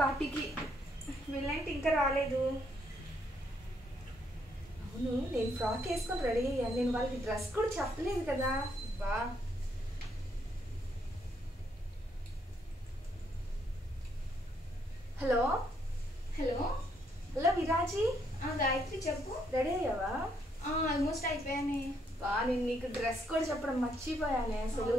పార్టీకి. వీళ్ళేంటి ఇంకా రాలేదు? అవును, నేను ఫ్రాక్ వేసుకొని రెడీ అయ్యాను. నేను వాళ్ళకి డ్రెస్ కూడా చెప్పలేదు కదా. బా హలో హలో హలో విరాజీ. గాయత్రి చెప్పు. రెడీ అయ్యావా? ఆల్మోస్ట్ అయిపోయానే. బా నేను నీకు డ్రెస్ కోడ్ చెప్పడం మర్చిపోయానే అసలు.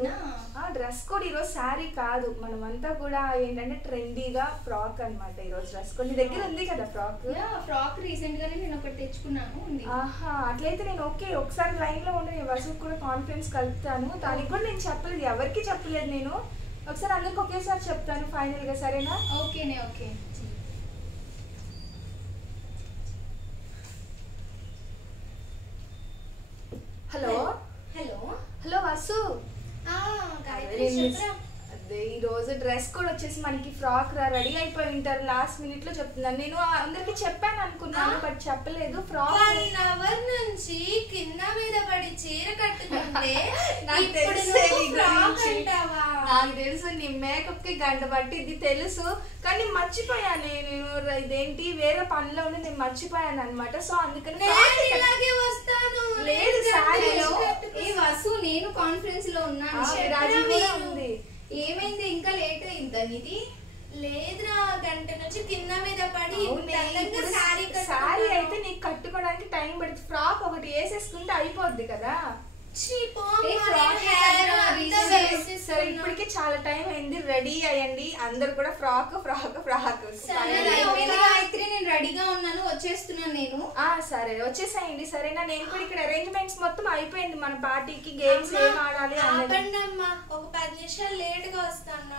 డ్రెస్ కోడ్ ఈరోజు శారీ కాదు, మనమంతా కూడా ఏంటంటే ట్రెండీగా ఫ్రాక్ అనమాట ఈరోజు డ్రెస్ కోడ్. నీ దగ్గర ఉంది కదా ఫ్రాక్? ఫ్రాక్ రీసెంట్ గానే నేను ఒకటి తెచ్చుకున్నాను. ఆహా, అట్లయితే నేను ఓకే, ఒకసారి లైన్ లో ఉండి నేను వసుకు కూడా కాన్ఫిడెన్స్ కలుపుతాను. దానికి కూడా నేను చెప్పలేదు, ఎవరికి చెప్పలేదు నేను. ఒకసారి అందరికి ఒకేసారి చెప్తాను ఫైనల్ గా, సరేనా? ఓకేనే. Okay. Hello hello hello Vasu. Gayatri అదే ఈ రోజు డ్రెస్ కోడ్ వచ్చేసి మనకి ఫ్రాక్ రెడీ అయిపోయి ఉంటారు. లాస్ట్ మినిట్ లో చెప్తున్నాను. నేను అందరికి చెప్పాను అనుకున్నాను, బట్ చెప్పలేదు. ఫ్రాక్ 1 అవర్ నుంచి కింద మీద పడి చీర కట్టుకుంటే నాకు తెలుసు నీ మేకప్ కి గంట పట్టింది తెలుసు, కానీ మర్చిపోయాను నేను. ఇదేంటి వేరే పనిలో ఉండి నేను మర్చిపోయాను అనమాట. సో అందుకని ఇలాగే వస్తాను. లేదు సారీలో ఈ వసు నేను కాన్ఫరెన్స్ లో ఉన్నాను. ఉంది. ఏమైంది? ఇంకా లేట్ అయిందా నీది? లేదురా, గంట నుంచి కింద మీద పడి సారీ అయితే నీకు కట్టుకోవడానికి టైం పడుతుంది. ఫ్రాక్ ఒకటి వేసేసుకుంటే అయిపోద్ది కదా. సరే ఇప్పటికే చాలా టైం అయింది, రెడీ అయ్యండి అందరు కూడా. ఫ్రాక్ ఫ్రాక్ ఫ్రాక్ గాయత్రి నేను రెడీగా ఉన్నాను, వచ్చేస్తున్నాను నేను. సరే వచ్చేసాయండి, సరేనా? నేను కూడా ఇక్కడ అరేంజ్మెంట్స్ మొత్తం అయిపోయింది. మన పార్టీకి గేమ్స్ ఏం ఆడాలి అమ్మా, ఒక 10 నిమిషాలు లేట్ గా వస్తాను.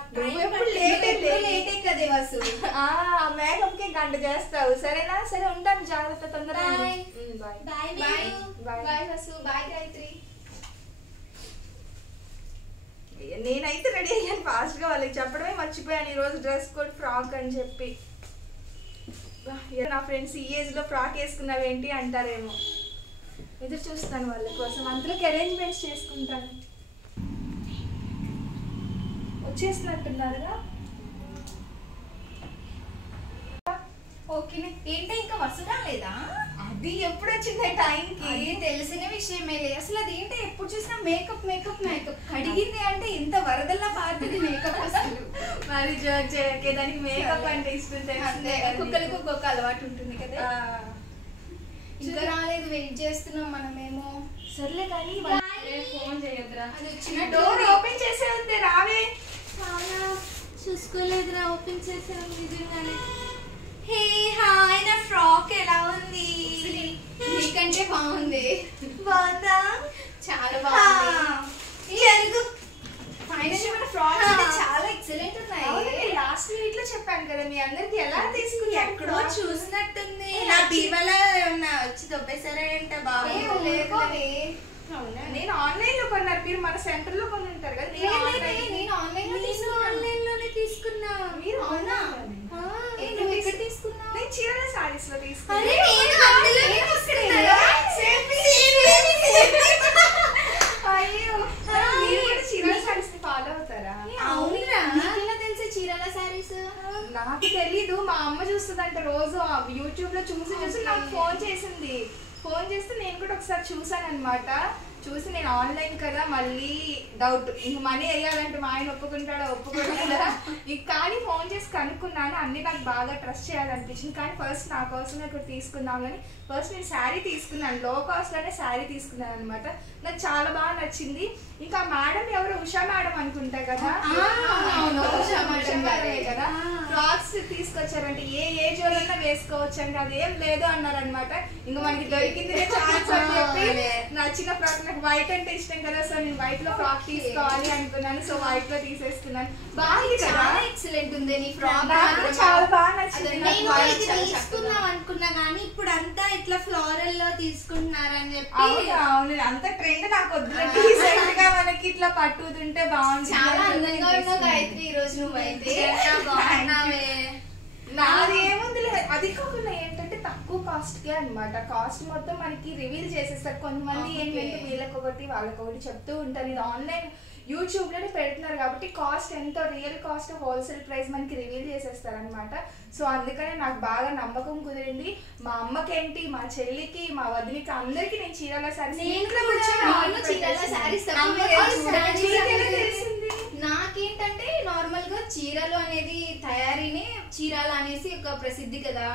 లేటే కదే వసు. మేకప్ కి గంట చేస్తావు, సరేనా? సరే ఉంటాను, జాగ్రత్త, తొందరగా. బాయ్ వసు. బాయ్ గాయత్రి. నేనైతే రెడీ అయ్యాను ఫాస్ట్ గా, వాళ్ళకి చెప్పడమే మర్చిపోయాను ఈ రోజు డ్రెస్ కోడ్ ఫ్రాక్ అని చెప్పి. నా ఫ్రెండ్స్ ఈ ఏజ్ లో ఫ్రాక్ వేసుకున్నావేంటి అంటారేమో, ఎదురు చూస్తాను వాళ్ళ కోసం. అంతలోకి అరేంజ్మెంట్స్ చేసుకుంటాను. వచ్చేసినట్టున్నారుగా. ఓకేనే. ఏంటో ఇంకా వసుగా లేదా? అది ఎప్పుడు వచ్చింది టైంకి? తెలిసిన విషయమేలే. అసలు అదేంటో ఎప్పుడు చూసినా మేకప్ మేకప్ మేకప్. అడిగింది అంటే ఇంత వరదల్లా పార్టీకి మేకప్ అసలు. మరి జోక్ చేయకే, దానికి మేకప్ అంటే ఇష్టం. ఒక్కొక్కరికి ఒక్కొక్క అలవాటు ఉంటుంది కదా. ఇంకా రాలేదు, వెయిట్ చేస్తున్నాం మనమేమో. సర్లే కానీ ఫోన్ చేయొద్దురా. అది వచ్చిన డోర్ ఓపెన్ చేసే ఉంది, రావే. చాలా చూసుకోలేదురా, ఓపెన్ చేసే ఉంది నిజంగానే. హే హాయ్, నా ఫ్రాక్ ఎలా ఉంది? నీకంటే బాగుంది. బాగుందా? చాలా బాగుంది. ఫైనల్లీ మన ఫ్రాక్ చాలా ఎక్సలెంట్ ఉన్నాయి. లాస్ట్ మినిట్ లో చెప్పాను కదా మీ అందరికి. ఎలా తీసుకుని ఎక్కడో చూసినట్టుంది. నా బీరువాలో ఏమన్నా వచ్చి దొబ్బేసారా ఏంట? బాబు నేను ఆన్లైన్ లో కొన్నారు, మీరు మన సెంటర్ లో కొని ఉంటారు కదా. నేను ఆన్లైన్ లోనే తీసుకున్నా. మీరు అవునా? నువ్వు ఎక్కడ తీసుకున్నావు? నేను చీరల సారీస్ లో తీసుకున్నా. అయ్యో, మీరు కూడా చీరల సారీస్ ని ఫాలో అవుతారా? అవునురా. నీకెలా తెలిసే చీరల సారీస్? నాకు తెలీదు, మా అమ్మ చూస్తుందంట రోజు. యూట్యూబ్ లో చూసి నాకు ఫోన్ చేసింది. ఫోన్ చేస్తే నేను కూడా ఒకసారి చూసాను అనమాట. చూసి నేను ఆన్లైన్ కదా, మళ్ళీ డౌట్, ఇంక మనీ వేయాలంటే మా ఆయన ఒప్పుకుంటాడా ఒప్పుకుంటాడా. కానీ ఫోన్ చేసి కనుక్కున్నాను, అన్ని నాకు బాగా ట్రస్ట్ చేయాలనిపించింది. కానీ ఫస్ట్ నా కోసమే ఇక్కడ తీసుకుందాం అని ఫస్ట్ నేను శారీ తీసుకున్నాను. లో కాస్ట్ లోనే శారీ తీసుకున్నాను అనమాట. నాకు చాలా బాగా నచ్చింది. ఇంకా మేడం ఎవరు, ఉషా మేడం అనుకుంటా కదా, కదా ఫ్రాక్స్ తీసుకొచ్చారంటే ఏ ఏజ్ వాళ్ళన్నా వేసుకోవచ్చు అంటే అదేం లేదు అన్నారనమాట. ఇంకా మనకి దొరికింది ఛాన్స్ అని చెప్పి నచ్చిన ఫ్రాక్, నాకు వైట్ అంటే ఇష్టం కదా, సో నేను వైట్ లో ఫ్రాక్ తీసుకోవాలి అనుకున్నాను. సో వైట్ లో తీసేస్తున్నాను. బాగుంది కదా, ఎక్సలెంట్ ఉంది నీ ఫ్రాక్. చాలా బాగా నచ్చింది. తీసుకుందాం అనుకున్నా కానీ ఇప్పుడు అంతా ఇట్లా ఫ్లోరల్ లో తీసుకుంటున్నారని చెప్పి. అవును, అంత ట్రెండ్ నాకు వద్దు. రీసెంట్ గా మనకి ఇట్లా పట్టుతుంటే బాగుంది. చాలా అందంగా ఉన్నావు గాయత్రి ఈ రోజు. నువ్వైతే బాగున్నావే. నాది ఏముంది, అది కాకుండా ఏంటంటే తక్కువ కాస్ట్ కే అనమాట. కాస్ట్ మొత్తం మనకి రివీల్ చేసేస్తారు. కొంతమంది ఏంటంటే వీళ్ళకొకటి వాళ్ళకొకటి చెప్తూ ఉంటారు. ఇది ఆన్లైన్ యూట్యూబ్ లోనే పెడుతున్నారు కాబట్టి కాస్ట్ ఎంతో రియల్ కాస్ట్ హోల్సేల్ ప్రైస్ మనకి రివీల్ చేసేస్తారు అనమాట. సో అందుకనే నాకు బాగా నమ్మకం కుదిరింది. మా అమ్మకేంటి, మా చెల్లికి, మా వదిలికి అందరికి నేను చీరాల నాకేంటంటే నార్మల్ గా చీరలు అనేది తయారీనే చీరాల అనేసి ఒక ప్రసిద్ధి కదా.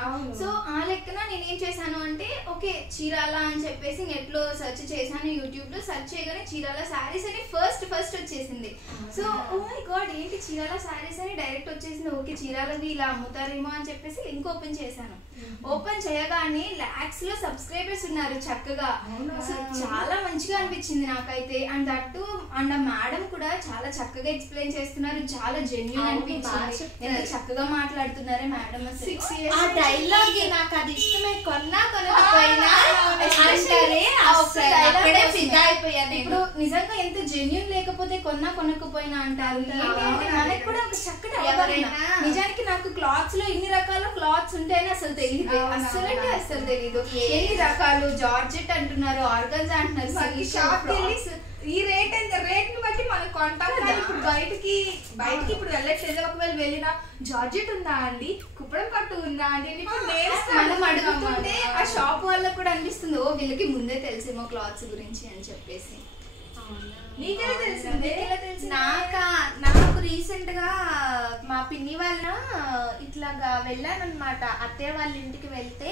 సో ఆ లెక్కన నేనేం చేశాను అంటే ఓకే చీరాల అని చెప్పేసి నెట్ లో సెర్చ్ చేశాను, యూట్యూబ్ లో సెర్చ్ చేయగానే చీరాల శారీస్ అని ఫస్ట్ వచ్చేసింది. సో ఓ మై గాడ్ ఏంటి చీరాల శారీస్ అని డైరెక్ట్ వచ్చేసింది. ఓకే చీరాలది ఇలా అమ్ముతారేమో అని చెప్పేసి లింక్ ఓపెన్ చేశాను. ఓపెన్ చేయగానే లాక్స్ లో సబ్స్క్రైబర్స్ ఉన్నారు చక్కగా. చాలా మంచిగా అనిపించింది నాకైతే. అండ్ దట్టు అండ్ ఆ మేడం కూడా చాలా చక్కగా ఎక్స్ప్లెయిన్ చేస్తున్నారు, చాలా జెన్యూన్ అనిపించింది. ఎంత చక్కగా మాట్లాడుతున్నారే మేడం. 6 years ఆ డైలాగ్ నాకు అది ఇష్టమే. కొన్నా కొనకపోయినా అక్కడే ఫిదా అయిపోయాను. ఇప్పుడు నిజంగా ఎంత జెన్యూన్ లేకపోతే కొన్నా కొనకపోయినా అంటారు. మనకి కూడా ఒక చక్కటి అవగాహన. నిజానికి నాకు క్లాత్స్ లో ఇన్ని రకాల క్లాత్స్ ఉంటాయని అసలు తెలియదు, అసలు తెలీదు. ఎన్ని రకాలు జార్జెట్ అంటున్నారు, ఆర్గన్జా అంటున్నారు. షాప్ ఈ రేట్ ని బట్టి మనం కొంటాం. ఇప్పుడు బయటికి ఇప్పుడు వెళ్ళట్లేదు. ఒకవేళ వెళ్ళినా జార్జెట్ ఉందా అండి, కుప్పడం పట్టు ఉందా అండి మనం అడుగుతుంటే ఆ షాప్ వాళ్ళకి కూడా అనిపిస్తుంది ఓ వీళ్ళకి ముందే తెలిసేమో క్లాత్స్ గురించి అని చెప్పేసి. నీకెలా తెలిసింది? నాకు రీసెంట్ గా మా పిన్ని వాళ్ళ ఇట్లాగా వెళ్ళాను అనమాట. అత్తయ్య వాళ్ళ ఇంటికి వెళ్తే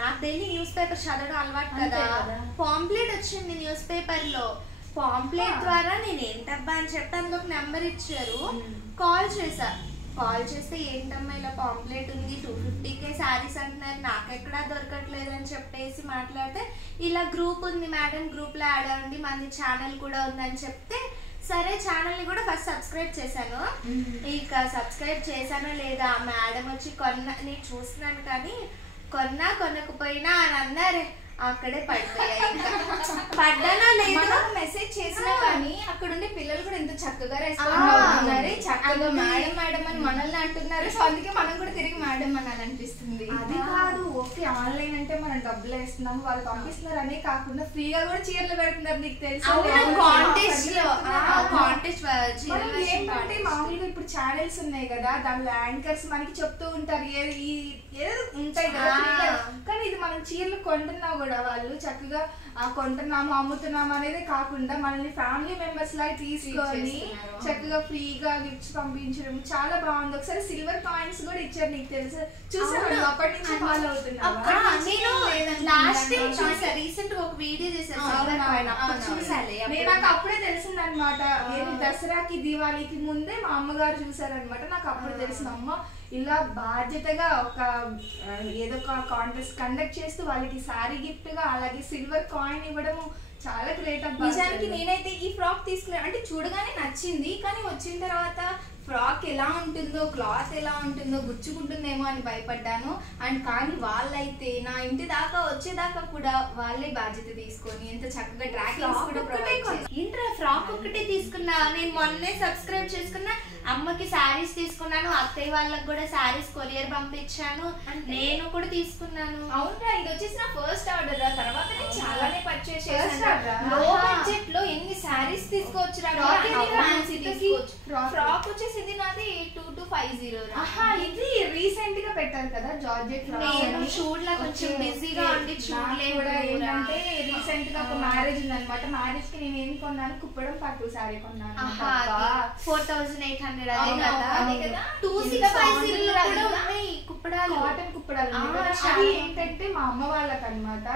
నాకు డైలీ న్యూస్ పేపర్ చదవడం అలవాటు కదా. పాంప్లెట్ వచ్చింది న్యూస్ పేపర్ లో. పాంప్లెట్ ద్వారా నేను ఏంటబ్బా అని చెప్పి అందులో ఒక నెంబర్ ఇచ్చారు. కాల్ చేస్తే ఏంటమ్మా ఇలా పాంప్లెట్ ఉంది 250K శారీస్ అంటున్నారు, నాకెక్కడా దొరకట్లేదు అని చెప్పేసి మాట్లాడితే ఇలా గ్రూప్ ఉంది మేడం, గ్రూప్ లో యాడ్ అవ్వండి, మంది ఛానల్ కూడా ఉందని చెప్తే సరే ఛానల్ ని కూడా ఫస్ట్ సబ్స్క్రైబ్ చేశాను. ఇక సబ్స్క్రైబ్ చేశానో లేదా మేడం వచ్చి నేను చూస్తున్నాను కానీ కొనకపోయినా అని అన్నారే. అక్కడే పడిపోయాయి. పడ్డానా లేదా మెసేజ్ చేసినా కానీ అక్కడ ఉండే పిల్లలు కూడా ఎంత చక్కగా రెస్పాండ్ అవుతున్నారు. చక్కగా మేడం మేడం అని మనల్ని అంటున్నారు. సో అందుకే మనం కూడా తిరిగి మేడం అని అనిపిస్తుంది. అది కాదు ఓకే ఆన్లైన్ అంటే మనం డబ్బులు వేస్తున్నాం, వాళ్ళు పంపిస్తున్నారు అనే కాకుండా ఫ్రీగా కూడా చీరలు పెడుతున్నారు. నీకు తెలుసు ఏంటంటే మామూలుగా ఇప్పుడు ఛానల్స్ ఉన్నాయి కదా, దానిలో యాంకర్స్ మనకి చెప్తూ ఉంటారు ఏదో ఉంటాయి కదా, కానీ ఇది మనం చీరలు కొంటున్నా కూడా వాళ్ళు చక్కగా కొంటున్నాము అమ్ముతున్నాము అనేది కాకుండా మనల్ని ఫ్యామిలీ మెంబర్స్ లాగా తీసుకొని చక్కగా ఫ్రీగా గిఫ్ట్స్ పంపించడం చాలా బాగుంది. ఒకసారి సిల్వర్ కాయిన్స్ కూడా ఇచ్చారు, నీకు తెలుసు చూసాను, అప్పటి నుంచి ఫాలో అవుతున్నాను. నాకు అప్పుడే తెలిసిందనమాట. దసరాకి దివాళీకి ముందే మా అమ్మగారు చూసారనమాట. నాకు అప్పుడు తెలిసిన అమ్మ ఇలా బాధ్యతగా ఒక ఏదో ఒక కాంటెస్ట్ కండక్ట్ చేస్తూ వాళ్ళకి సారీ గిఫ్ట్ గా అలాగే సిల్వర్ కాయిన్ ఇవ్వడము చాలా గ్రేట్. నిజానికి నేనైతే ఈ ఫ్రాక్ తీసుకున్నాను అంటే చూడగానే నచ్చింది, కానీ వచ్చిన తర్వాత ఫ్రాక్ ఎలా ఉంటుందో క్లాత్ ఎలా ఉంటుందో గుచ్చుకుంటుందేమో అని భయపడ్డాను. అండ్ కానీ వాళ్ళైతే నా ఇంటి దాకా వచ్చేదాకా కూడా వాళ్ళే బాధ్యత తీసుకొని ఎంత చక్కగా ట్రాకింగ్స్ కూడా ప్రొవైడ్ చేశారు. ఏంట్రా ఫ్రాక్ ఒక్కటే తీసుకున్నా? నేను మొన్నే సబ్స్క్రైబ్ చేసుకున్నా, అమ్మకి శారీస్ తీసుకున్నాను, అత్తయ్య వాళ్ళకి కూడా శారీస్ కొరియర్ పంపించాను, నేను కూడా తీసుకున్నాను. అవునరా ఇది వచ్చేసి నా ఫస్ట్ ఆర్డర్. తర్వాత నేను చాలానే పర్చేస్ చేశాను. లో బడ్జెట్ లో ఎన్ని శారీస్ తీసుకోవచ్చు, ఫ్రాక్ వచ్చేసి ఇది నాది 2250. ఇది రీసెంట్ గా పెట్టారు కదా జార్జెట్ ఫ్రాక్. చూడలా కొంచెం బిజీగా ఉండి చూడలేదు. ఏంటంటే రీసెంట్ గా ఒక మ్యారేజ్ ఉందన్నమాట. మ్యారేజ్ కి నేను ఏం కొన్నాను, కుప్పడం పట్టు సారీ కొన్నాను. 4800 అదే కదా. 2650 కూడా ఉన్నాయి కుప్పడాలు, కాటన్ కుప్పడాలు. అది ఏంటంటే మా అమ్మ వాళ్ళకి అనమాట.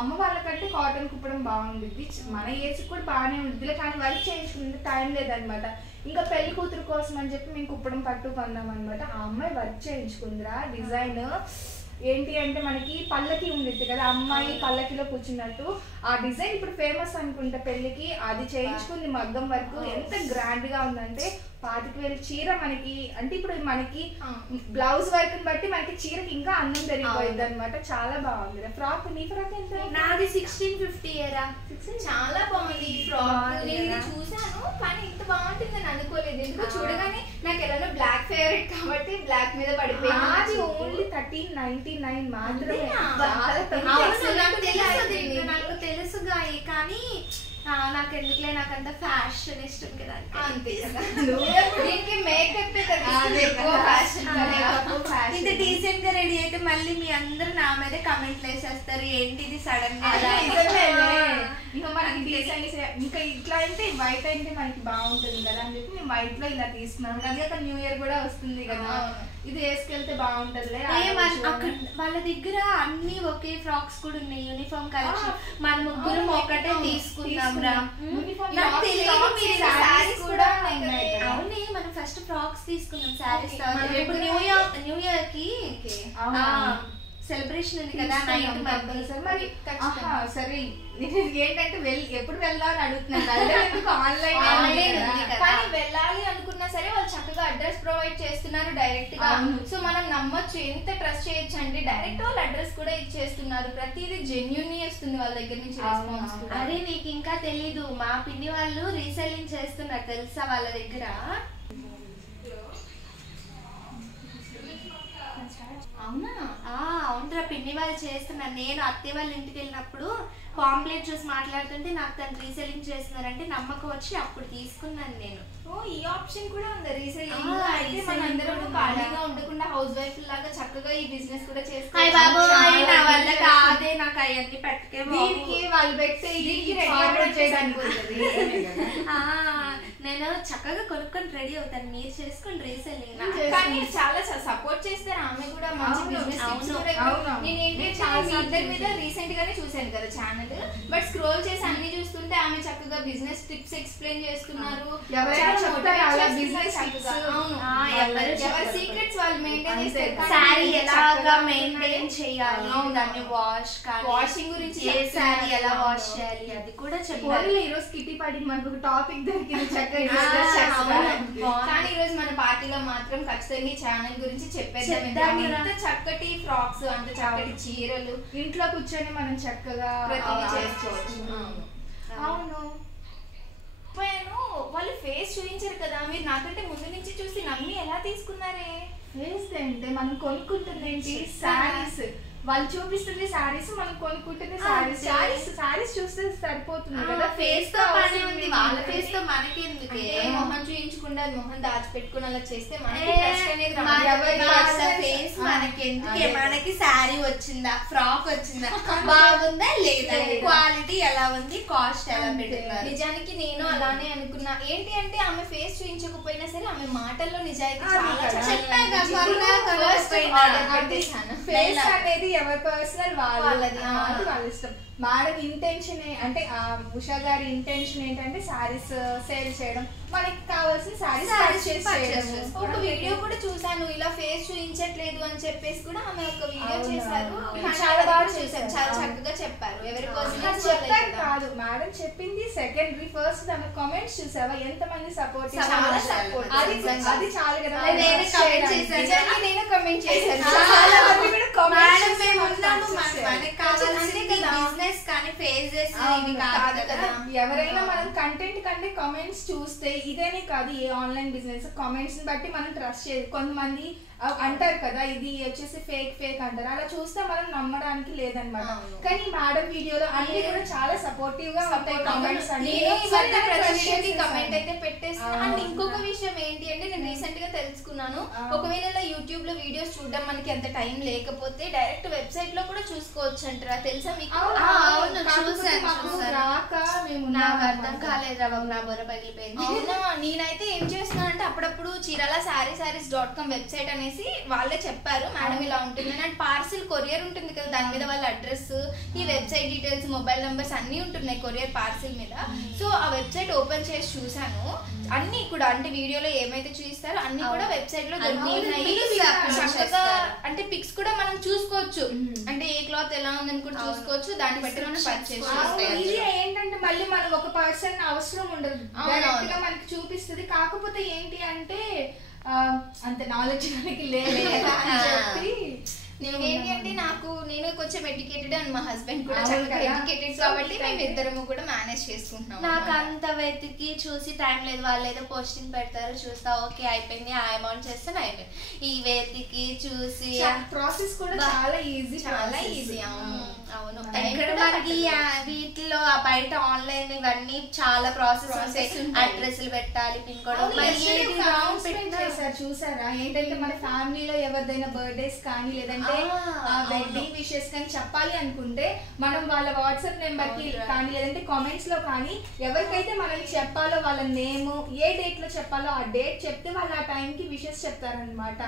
అమ్మ వాళ్ళకంటే కాటన్ కుప్పడం బాగుంటుంది, మన ఏజ్ కూడా బాగానే ఉంటుంది, కానీ వర్క్ చేయించుకుంటే టైం లేదనమాట. ఇంకా పెళ్లి కూతురు కోసం అని చెప్పి మేము కుప్పడం పట్టు కొన్నాం అనమాట. ఆ అమ్మాయి వర్క్ చేయించుకుందిరా. డిజైన్ ఏంటి అంటే మనకి పల్లకి ఉండిద్ది కదా, అమ్మాయి పల్లకిలో కూర్చున్నట్టు ఆ డిజైన్ ఇప్పుడు ఫేమస్ అనుకుంటా పెళ్లికి. అది చేయించుకుంది మగ్గం వరకు. ఎంత గ్రాండ్ గా ఉందంటే 25,000 చీర మనకి అంటే ఇప్పుడు మనకి బ్లౌజ్ వర్క్ బట్టి మనకి చీరకి ఇంకా అందం పెరిగిపోయింది అనమాట. చాలా బాగుంది ఫ్రాక్. నీ ఫ్రాక్ ఎంత? నాది 1650. చాలా బాగుంది ఈ ఫ్రాక్. నేను చూసాను కానీ ఇంత బాగుంటుందని అనుకోలేదు. ఎందుకు చూడగానే నాకు ఎలానో బ్లాక్ ఫేవరెట్ కాబట్టి బ్లాక్ మీద పడిపోయింది. అది ఓన్లీ 1399 మాత్రమే. నాకు తెలుసుగా, కానీ నాకు ఎందుకులే, నాకంత ఫ్యాషన్ ఇష్టం కదా అంతే కదా. దీనికి మేకప్ ఇంత డీసెంట్ గా రెడీ అయితే మళ్ళీ మీ అందరూ నా మీద కమెంట్లు వేసేస్తారు, ఏంటిది సడన్ గా. ఇంకా మనకి డీసెంట్ ఇంకా ఇట్లా అయితే వైట్ అయితే మనకి బాగుంటుంది కదా అని చెప్పి నేను వైట్ లో ఇలా తీసుకున్నాను. అదే న్యూ ఇయర్ కూడా వస్తుంది కదా, ఇది వేసుకెళ్తే బాగుంటదిలే. వాళ్ళ దగ్గర అన్ని ఒకే ఫ్రాక్స్ కూడా ఉన్నాయి, యూనిఫామ్ కలెక్షన్. మన ముగ్గురం ఒకటే తీసుకుందాం రా. అవునే, మనం ఫస్ట్ ఫ్రాక్స్ తీసుకుందాం శారీస్. రేపు న్యూ ఇయర్ కి సెలబ్రేషన్ ఉంది కదా నైట్. మరి సరే ఏంటంటే ఎప్పుడు వెళ్దాం అని అడుగుతున్నాను. ఆన్లైన్ కానీ వెళ్ళాలి అనుకున్నా సరే వాళ్ళు చక్కగా అడ్రస్ ప్రొవైడ్ చేస్తున్నారు డైరెక్ట్ గా. సో మనం నమ్మొచ్చు, ఎంత ట్రస్ట్ చేయొచ్చు అంటే డైరెక్ట్ వాళ్ళు అడ్రస్ కూడా ఇచ్చేస్తున్నారు. ప్రతిదీ జెన్యూన్ వస్తుంది వాళ్ళ దగ్గర నుంచి రెస్పాన్స్. అదే నీకు ఇంకా తెలీదు, మా పిన్ని వాళ్ళు రీసెల్లింగ్ చేస్తున్నారు తెలుసా వాళ్ళ దగ్గర. అవునా? అవునరా, పిన్ని వాళ్ళు చేస్తున్నారు. నేను అత్తయ్య వాళ్ళ ఇంటికి వెళ్ళినప్పుడు పాంప్లెట్ చూసి మాట్లాడుతుంటే నాకు తను రీసెల్లింగ్ చేస్తున్నారంటే నమ్మకం వచ్చి అప్పుడు తీసుకున్నాను నేను. ఈ ఆప్షన్ కూడా ఉంది రీసెల్లింగ్. అయితే మనందరం ఖాళీగా ఉండకుండా హౌస్ వైఫ్ లాగా చక్కగా ఈ బిజినెస్ కూడా చేసుకోవచ్చు. నా వల్ల కాదే, నాకు అవన్నీ పెట్టకే. దీనికి వాళ్ళు పెట్టే నేను చక్కగా కొనుక్కొని రెడీ అవుతాను, మీరు చేసుకుని రీసెల్లింగ్. కానీ చాలా సపోర్ట్ చేస్తారు ఆమె కూడా, మంచి బిజినెస్ టిప్స్ కూడా. నేను ఏంటంటే మీద రీసెంట్ గానే చూసాను కదా ఛానల్, బట్ స్క్రోల్ చేసి అన్ని చూస్తుంటే ఆమె చక్కగా బిజినెస్ టిప్స్ ఎక్స్ప్లెయిన్ చేస్తున్నారు. ఎవరి సీక్రెట్స్ వాళ్ళు మెయింటైన్ చేస్తారు. సారీ ఎలాగా మెయింటైన్ చేయాలి, దాన్ని వాష్ వాషింగ్ గురించి, ఏ సారీ ఎలా వాష్ చేయాలి అది కూడా చెప్పాలి. ఈ రోజు కిట్టి పార్టీ మనకు ఒక టాపిక్ దొరికింది చక్కగా. కానీ ఈ రోజు మన పార్టీలో మాత్రం ఖచ్చితంగా ఈ ఛానల్ గురించి చెప్పేద్దాం. ఇంత చక్కటి ఫ్రాక్స్, అంత చక్కటి చీరలు ఇంట్లో కూర్చొని మనం చక్కగా చేసుకోవచ్చు. అవును, వాళ్ళు ఫేస్ చూపించారు కదా, మీరు నాకంటే ముందు నుంచి చూసి నమ్మి ఎలా తీసుకున్నారే? ఫేస్ అంటే మనం కొనుక్కుంటుంది ఏంటి, శారీస్. వాళ్ళు చూపిస్తుంది శారీస్, మనం కొనుక్కుంటుంది శారీస్. శారీస్ చూస్తే సరిపోతుంది కదా. ఫేస్ తో పని ఉంది, వాళ్ళ ఫేస్ తో మనకి ఎందుకు? మొహం చూయించకుండా మొహం దాచిపెట్టుకుని అలా చేస్తే ఫేస్ మనకెందుకే? మనకి శారీ వచ్చిందా, ఫ్రాక్ వచ్చిందా, బాగుందా లేదా, క్వాలిటీ ఎలా ఉంది, కాస్ట్ ఎలా పెడుతున్నారు. నిజానికి నేను అలానే అనుకున్నా. ఏంటి అంటే ఆమె ఫేస్ చూయించకపోయినా సరే ఆమె మాటల్లో నిజాయితీ ఫేస్ అనేది ఎవరి పర్సనల్ వాళ్ళది, వాళ్ళ ఇష్టం. మేడం ఇంటెన్షన్ అంటే ఉషా గారి ఇంటెన్షన్ ఏంటంటే శారీస్ సేల్ చేయడం, మనకి కావాల్సిన శారీస్ చేయడం. ఒక వీడియో కూడా చూసాను, ఇలా ఫేస్ చూపించట్లేదు అని చెప్పేసి కూడా ఆమె ఒక వీడియో చేశారు. చాలా బాగా చేశారు, చాలా చక్కగా చెప్పారు. ఎవరి పర్సనల్ చెప్పారు కాదు మేడం చెప్పింది సెకండరీ. ఫస్ట్ తన కామెంట్స్ చూసావా ఎంత మంది సపోర్ట్, అది చాలు కదా. నేను కమెంట్ చేశాను, ఎవరైనా మనం కంటెంట్ కంటే కామెంట్స్ చూస్తే ఇదేనే కాదు, ఏ ఆన్లైన్ బిజినెస్ కామెంట్స్ బట్టి మనం ట్రస్ట్ చేయదు. కొంతమంది అంటారు కదా ఇది వచ్చేసి ఫేక్ అంటారు, అలా చూస్తే మనం నమ్మడానికి లేదనమాట. కానీ మేడం వీడియోలో అన్ని కూడా చాలా సపోర్టివ్ గా ఉంటాయి కామెంట్స్ అన్ని. కమెంట్ అయితే పెట్టేస్తాను. అండ్ ఇంకొక విషయం ఏంటి అంటే నేను రీసెంట్ గా తెలుసుకున్నాను, ఒకవేళ యూట్యూబ్ లో వీడియోస్ చూడడం మనకి అంత టైం లేకపోతే డైరెక్ట్ వెబ్సైట్ లో కూడా చూసుకోవచ్చు అంటారా, తెలుసా మీకు? నాకు అర్థం కాలేదు, నా బుర్ర పగిలిపోయింది. అవునా, నేనైతే ఏం చేస్తున్నా అంటే అప్పుడప్పుడు చీరాల sarees.com వెబ్సైట్ అనేసి వాళ్ళే చెప్పారు మేడం ఇలా ఉంటుందని. అండ్ పార్సిల్ కొరియర్ ఉంటుంది కదా, దాని మీద వాళ్ళ అడ్రస్, ఈ వెబ్సైట్ డీటెయిల్స్, మొబైల్ నంబర్స్ అన్ని ఉంటున్నాయి కొరియర్ పార్సిల్ మీద. సో ఆ వెబ్సైట్ ఓపెన్ చేసి చూసాను, అన్ని కూడా అంటే వీడియోలో ఏమైతే చూపిస్తారో అన్ని కూడా వెబ్సైట్ లో దొరుకుతున్నాయి. చక్కగా అంటే పిక్స్ కూడా మనం చూసుకోవచ్చు, అంటే ఏ క్లాత్ ఎలా ఉందని కూడా చూసుకోవచ్చు, దాన్ని బట్టి మనం పర్చేస్ చేసుకోవచ్చు. ఏంటంటే మళ్ళీ మనం ఒక పర్సన్ అవసరం ఉండదు, డైరెక్ట్ గా మనకి చూపిస్తుంది. కాకపోతే ఏంటి అంటే అంత నాలెడ్జ్ మనకి లేదు అని చెప్పి నేనేంటి అంటే నేను కొంచెం ఎడ్యుకేటెడ్ అండ్ మా హస్బెండ్ కూడా అవును చాలా కదా. ఎడ్యుకేటెడ్ కాబట్టి మేము ఇద్దరము కూడా మేనేజ్ చేసుకుంటున్నాం నాకు అన్నమాట. అంత వెతికి చూసి టైం లేదు. వాళ్ళు ఏదో పోస్టింగ్ పెడతారు, చూస్తా ఓకే అయిపోయింది, ఆ అమౌంట్ చేస్తే అయిపోయింది. ఈ వెతికి చూసి ప్రాసెస్ కూడా చాలా ఈజీ, చాలా ఈజీ. అవును ఇక్కడ మనకి వీటిలో ఆ బయట ఆన్లైన్ ఇవన్నీ చాలా ప్రాసెస్ ఉంటాయి. అడ్రస్లు పెట్టాలి, పిన్ కోడ్ చేశారు చూసారా? ఏంటంటే మన ఫ్యామిలీలో ఎవరిదైనా బర్త్డేస్ కానీ లేదంటే వెడ్డింగ్ విషెస్ కానీ చెప్పాలి అనుకుంటే మనం వాళ్ళ వాట్సాప్ నెంబర్ కి కానీ లేదంటే కామెంట్స్ లో కానీ ఎవరికైతే మనం చెప్పాలో వాళ్ళ నేమ్, ఏ డేట్ లో చెప్పాలో ఆ డేట్ చెప్తే వాళ్ళు ఆ టైం కి విషెస్ చెప్తారనమాట.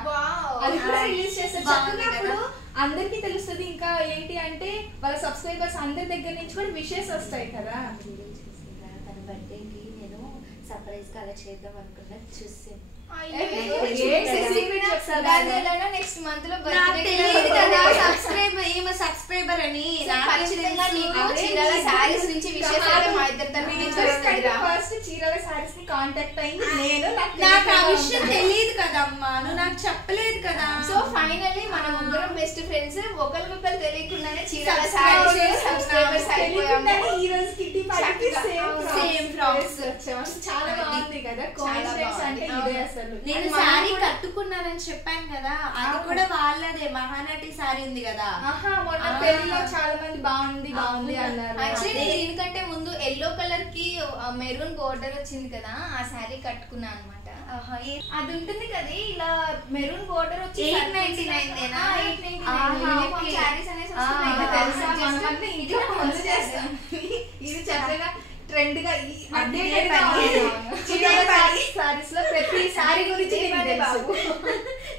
అది కూడా రిలీజ్ చేస్తారు. చెప్పినప్పుడు అందరికి తెలుస్తుంది. ఇంకా ఏంటి అంటే వాళ్ళ సబ్స్క్రైబర్స్ అందరి దగ్గర నుంచి కూడా విషెస్ వస్తాయి కదా. తన బర్త్డేకి నేను సర్ప్రైజ్ గా అలా చేద్దాం అనుకున్నా, చూసాను. నెక్స్ట్ మంత్ లో సబ్స్క్రైబర్ అని శారీస్ నుంచి విషయాలు మా ఇద్దరు ఫస్ట్ చీరల సారీస్ ని కాంటాక్ట్ అయింది నేను. నాకు ఆ విషయం తెలియదు కదమ్మా, నువ్వు నాకు చెప్పలేదు కదా. సో ఫైనల్లీ మన ముగ్గురం బెస్ట్ ఫ్రెండ్స్, ఒకరికొకరు తెలియకుండానే చీరల సారీస్ సబ్స్క్రైబర్స్ అయిపోయాము. ఈ రోజు కిట్టి పార్టీకి సేమ్ ఫ్రాక్స్ చాలా బాగుంది కదా. కోఇన్సిడెన్స్ అంటే ఇదే అసలు. నేను సారీ కట్టుకున్నానని చెప్పాను కదా, అది కూడా వాళ్ళదే మహానటి సారీ ఉంది కదా. మొన్న పెళ్లిలో చాలా మంది బాగుంది అన్నారు. యాక్చువల్లీ దీనికంటే ముందు ఎల్లో కలర్ కి మెరూన్ బోర్డర్ వచ్చింది కదా, ఆ సారీ కట్టుకున్నా అనమాట. అది ఉంటుంది కదా ఇలా మెరూన్ బోర్డర్ వచ్చి 899 దేనా? 899 సారీస్ అనేసి ఇది చక్కగా ట్రెండ్ గా సారీస్ లో ప్రతి సారీ గురించి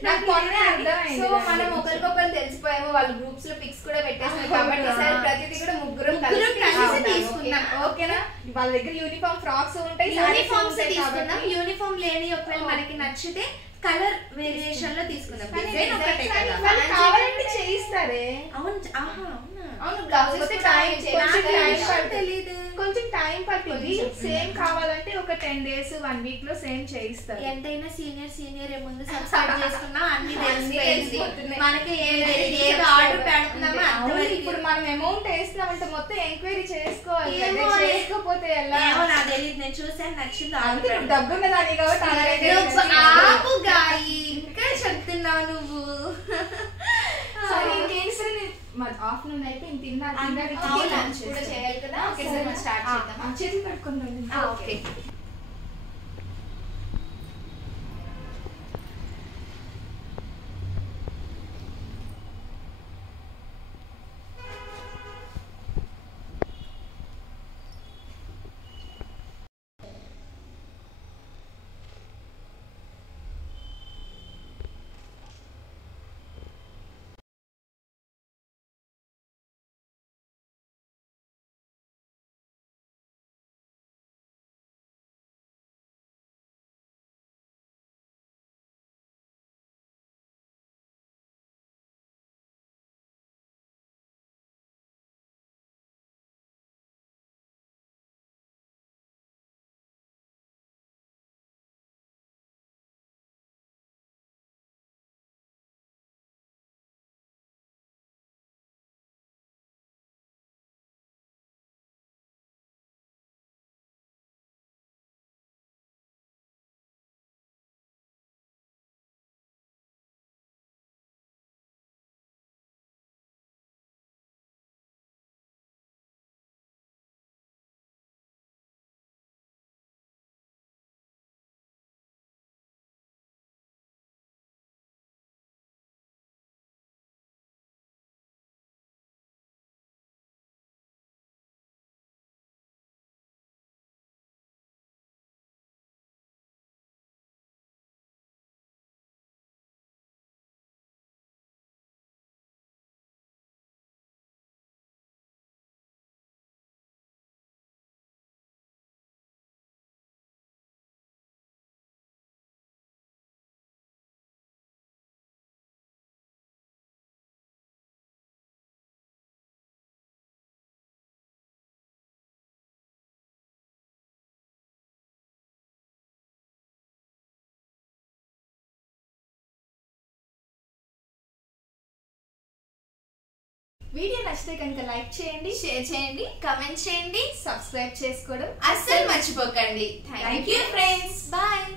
నాకు మొన్నే అర్థమైంది. సో మనం ఒకరికొకరు తెలిసిపోయాము. వాళ్ళ గ్రూప్స్ లో పిక్స్ కూడా పెట్టేసారు కాబట్టి ఈసారి ప్రతిదీ కూడా ముగ్గురం కలిసి తీసుకున్నాం. ఓకేనా? వాళ్ళ దగ్గర యూనిఫామ్ ఫ్రాక్స్ ఉంటాయి, యూనిఫామ్స్ తీసుకున్నాం. యూనిఫామ్ లేని ఒకవేళ మనకి నచ్చితే కలర్ వేరియేషన్ లో తీసుకుందాం. డిజైన్ ఒకటే కదా, కావాలంటే చేయిస్తారే. అవును అవును బ్లౌజెస్ తెలీదు, కొంచెం టైం పట్టింది. సేమ్ కావాలంటే ఒక 10 days 1 week లో సేమ్ చేయిస్తారు. ఎంతైనా సీనియర్ ముందు సబ్స్క్రైబ్ చేసుకున్నా అన్ని తెలిసిపోతున్నాయి మనకి. ఏదో ఆర్డర్ పెడుతున్నామా ఇప్పుడు మనం అమౌంట్ వేస్తున్నామంటే మొత్తం ఎంక్వైరీ చేసుకోవాలి. చేసుకోకపోతే ఎలా? నాకు తెలియదు, నేను చూసాను, నచ్చింది. అంటే డబ్బు ఉన్నదాన్ని కాబట్టి ఆపుగా ఇంకా చెప్తున్నావు నువ్వు. సరే ఇంకేం సరే ఆఫ్టర్నూన్ అయితే తిన్నా చేయాలి కదా. చేతులు కట్టుకుందాం. ఓకే. వీడియో నచ్చితే కనుక లైక్ చేయండి, షేర్ చేయండి, కమెంట్ చేయండి, సబ్స్క్రైబ్ చేసుకోవడం అస్సలు మర్చిపోకండి. Thank you friends. బాయ్.